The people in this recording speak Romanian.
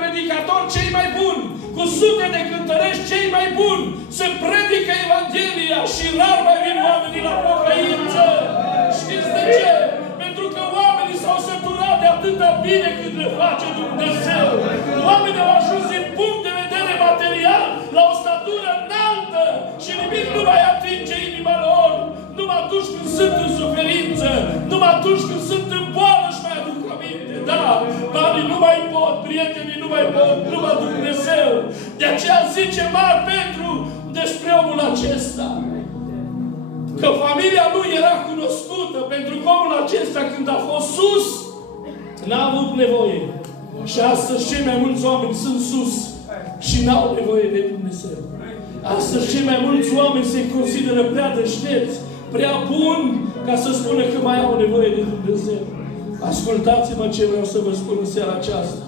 predicatori cei mai buni, cu sute de cântărești cei mai buni, se predică Evanghelia și rar mai vin oamenii la pocăință. Știți de ce? Pentru că oamenii s-au săturat de atâta bine cât le face Dumnezeu. Oamenii au ajuns din punct de vedere material la o statură înaltă și nimic nu mai atinge inima lor. Numai atunci când sunt în suferință, numai atunci când sunt în boală și mai aduc aminte. Da, banii nu mai pot, prietenii nu mai pot, numai Dumnezeu. De aceea zice Mare Petru despre omul acesta. Că familia lui era cunoscută pentru că omul acesta când a fost sus, n-a avut nevoie. Și astăzi cei mai mulți oameni sunt sus și n-au nevoie de Dumnezeu. Astăzi cei mai mulți oameni se consideră prea deștepți, prea buni, ca să spună că mai au nevoie de Dumnezeu. Ascultați-mă ce vreau să vă spun în seara aceasta.